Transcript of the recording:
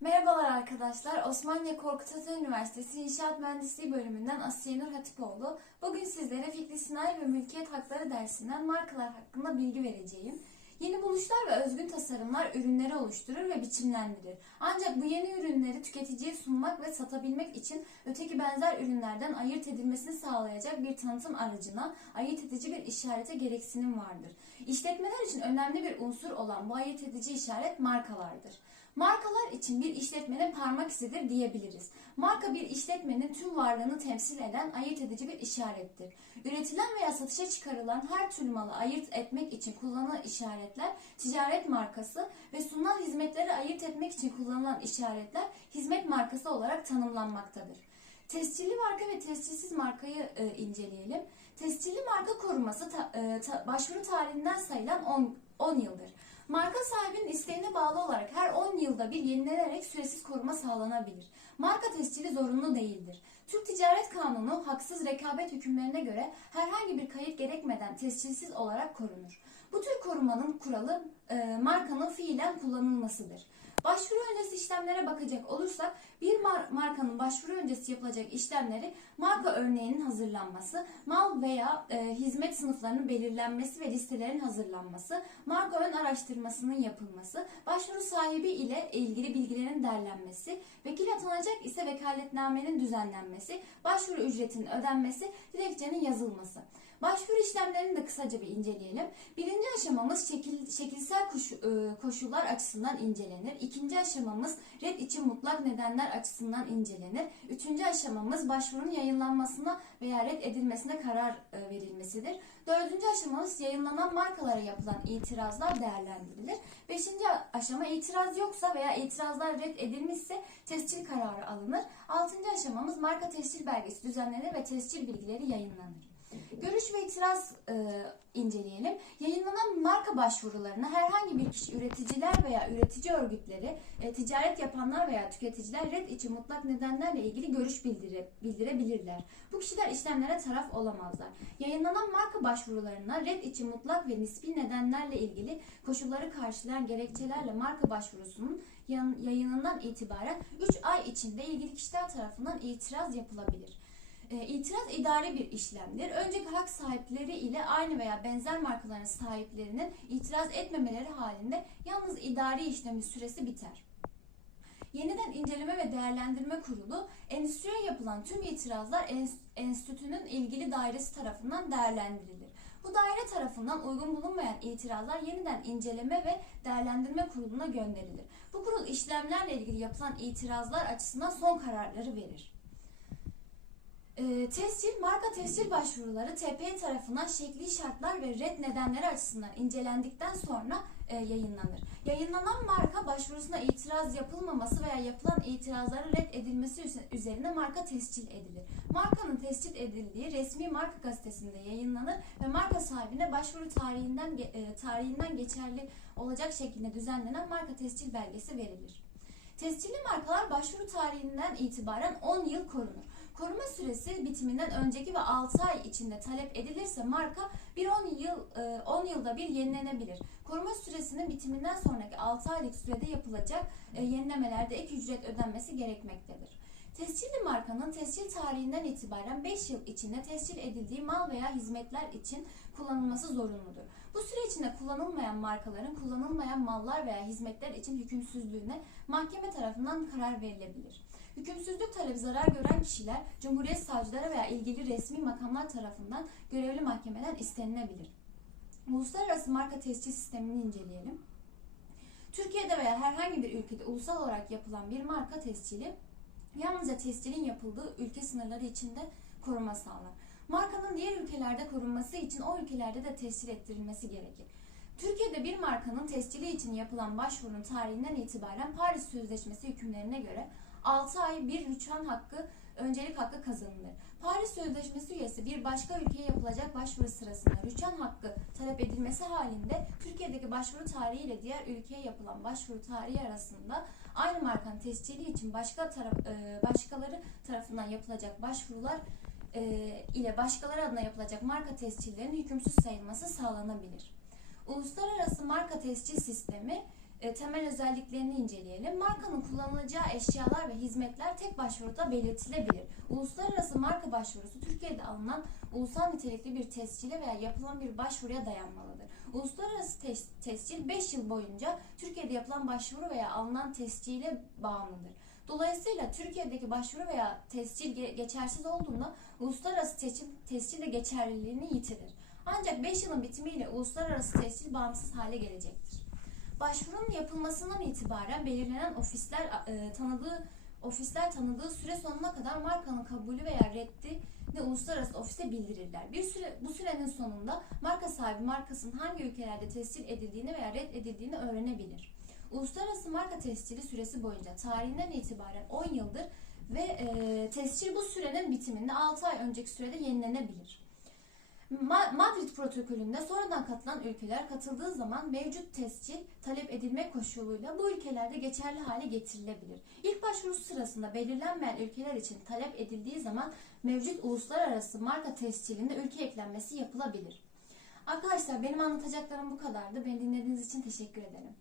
Merhabalar arkadaşlar. Osmaniye Korkut Ata Üniversitesi İnşaat Mühendisliği bölümünden Asiye Nur Hatipoğlu. Bugün sizlere fikri sanayi ve mülkiyet hakları dersinden markalar hakkında bilgi vereceğim. Yeni buluşlar ve özgün tasarımlar ürünleri oluşturur ve biçimlendirir. Ancak bu yeni ürünleri tüketiciye sunmak ve satabilmek için öteki benzer ürünlerden ayırt edilmesini sağlayacak bir tanıtım aracına, ayırt edici bir işarete gereksinim vardır. İşletmeler için önemli bir unsur olan bu ayırt edici işaret markalardır. Markalar için bir işletmenin parmak izidir diyebiliriz. Marka bir işletmenin tüm varlığını temsil eden ayırt edici bir işarettir. Üretilen veya satışa çıkarılan her tür malı ayırt etmek için kullanılan işaretler ticaret markası ve sunulan hizmetleri ayırt etmek için kullanılan işaretler hizmet markası olarak tanımlanmaktadır. Tescilli marka ve tescilsiz markayı e, inceleyelim. Tescilli marka koruması ta- e, ta- başvuru tarihinden sayılan 10, 10 yıldır. Marka sahibinin isteğine bağlı olarak her 10 yılda bir yenilenerek süresiz koruma sağlanabilir. Marka tescili zorunlu değildir. Türk Ticaret Kanunu haksız rekabet hükümlerine göre herhangi bir kayıt gerekmeden tescilsiz olarak korunur. Bu tür korumanın kuralı e, markanın fiilen kullanılmasıdır. Başvuru öncesi işlemlere bakacak olursak bir mar- markanın başvuru öncesi yapılacak işlemleri marka örneğinin hazırlanması, mal veya e, hizmet sınıflarının belirlenmesi ve listelerin hazırlanması, marka ön araştırmasının yapılması, başvuru sahibi ile ilgili bilgilerin derlenmesi, vekil atanacak ise vekaletnamenin düzenlenmesi, başvuru ücretinin ödenmesi, dilekçenin yazılması. Başvuru işlemlerini de kısaca bir inceleyelim. Birinci aşamamız şekil, şekilsel koşu- e, koşullar açısından incelenir. İkinci aşamamız red için mutlak nedenler açısından incelenir. Üçüncü aşamamız başvurunun yayınlanmasına veya red edilmesine karar e, verilmesidir. Dördüncü aşamamız yayınlanan markalara yapılan itirazlar değerlendirilir. Beşinci aşama itiraz yoksa veya itirazlar red edilmişse tescil kararı alınır. Altıncı aşamamız marka tescil belgesi düzenlenir ve tescil bilgileri yayınlanır. Görüş ve itiraz e, inceleyelim. Yayınlanan marka başvurularına herhangi bir kişi üreticiler veya üretici örgütleri, e, ticaret yapanlar veya tüketiciler red için mutlak nedenlerle ilgili görüş bildire, bildirebilirler. Bu kişiler işlemlere taraf olamazlar. Yayınlanan marka başvurularına red için mutlak ve nispi nedenlerle ilgili koşulları karşılayan gerekçelerle marka başvurusunun yayınından itibaren 3 ay içinde ilgili kişiler tarafından itiraz yapılabilir. E, itiraz idari bir işlemdir. Önceki hak sahipleri ile aynı veya benzer markaların sahiplerinin itiraz etmemeleri halinde yalnız idari işlemin süresi biter. Yeniden inceleme ve değerlendirme kurulu endüstriye yapılan tüm itirazlar ens- enstitünün ilgili dairesi tarafından değerlendirilir. Bu daire tarafından uygun bulunmayan itirazlar yeniden inceleme ve değerlendirme kuruluna gönderilir. Bu kurul işlemlerle ilgili yapılan itirazlar açısından son kararları verir. E, tescil, marka tescil başvuruları TP tarafından şekli şartlar ve red nedenleri açısından incelendikten sonra e, yayınlanır. Yayınlanan marka başvurusuna itiraz yapılmaması veya yapılan itirazların red edilmesi üzerine marka tescil edilir. Markanın tescil edildiği resmi marka gazetesinde yayınlanır ve marka sahibine başvuru tarihinden e, tarihinden geçerli olacak şekilde düzenlenen marka tescil belgesi verilir. Tescilli markalar başvuru tarihinden itibaren 10 yıl korunur. Koruma süresi bitiminden önceki ve 6 ay içinde talep edilirse marka bir 10 yıl e, 10 yılda bir yenilenebilir. Koruma süresinin bitiminden sonraki 6 aylık sürede yapılacak e, yenilemelerde ek ücret ödenmesi gerekmektedir. Tescilli markanın tescil tarihinden itibaren 5 yıl içinde tescil edildiği mal veya hizmetler için kullanılması zorunludur. Bu süre içinde kullanılmayan markaların kullanılmayan mallar veya hizmetler için hükümsüzlüğüne mahkeme tarafından karar verilebilir. Hükümsüzlük talebi zarar gören kişiler Cumhuriyet savcıları veya ilgili resmi makamlar tarafından görevli mahkemeden istenilebilir. Uluslararası marka tescil sistemini inceleyelim. Türkiye'de veya herhangi bir ülkede ulusal olarak yapılan bir marka tescili yalnızca tescilin yapıldığı ülke sınırları içinde koruma sağlar. Markanın diğer ülkelerde korunması için o ülkelerde de tescil ettirilmesi gerekir. Türkiye'de bir markanın tescili için yapılan başvurunun tarihinden itibaren Paris Sözleşmesi hükümlerine göre 6 ay bir rüçhan hakkı, öncelik hakkı kazanılır. Paris Sözleşmesi üyesi bir başka ülkeye yapılacak başvuru sırasında rüçhan hakkı talep edilmesi halinde Türkiye'deki başvuru tarihi ile diğer ülkeye yapılan başvuru tarihi arasında aynı markanın tescili için başka taraf, e, başkaları tarafından yapılacak başvurular e, ile başkaları adına yapılacak marka tescillerinin hükümsüz sayılması sağlanabilir. Uluslararası marka tescil sistemi e, temel özelliklerini inceleyelim. Markanın kullanılacağı eşyalar ve hizmetler tek başvuruda belirtilebilir. Uluslararası marka başvurusu Türkiye'de alınan ulusal nitelikli bir tescile veya yapılan bir başvuruya dayanmalıdır. Uluslararası tes- tescil 5 yıl boyunca Türkiye'de yapılan başvuru veya alınan tescile bağımlıdır. Dolayısıyla Türkiye'deki başvuru veya tescil ge- geçersiz olduğunda uluslararası tescil, tescil de geçerliliğini yitirir. Ancak 5 yılın bitimiyle uluslararası tescil bağımsız hale gelecektir. Başvurunun yapılmasından itibaren belirlenen ofisler e, tanıdığı ofisler tanıdığı süre sonuna kadar markanın kabulü veya reddi de uluslararası ofise bildirirler. Bir süre bu sürenin sonunda marka sahibi markasının hangi ülkelerde tescil edildiğini veya reddedildiğini öğrenebilir. Uluslararası marka tescili süresi boyunca tarihinden itibaren 10 yıldır ve e, tescil bu sürenin bitiminde 6 ay önceki sürede yenilenebilir. Ma- Madrid protokolünde sonradan katılan ülkeler katıldığı zaman mevcut tescil talep edilme koşuluyla bu ülkelerde geçerli hale getirilebilir. İlk başvurusu sırasında belirlenmeyen ülkeler için talep edildiği zaman mevcut uluslararası marka tescilinde ülke eklenmesi yapılabilir. Arkadaşlar benim anlatacaklarım bu kadardı. Beni dinlediğiniz için teşekkür ederim.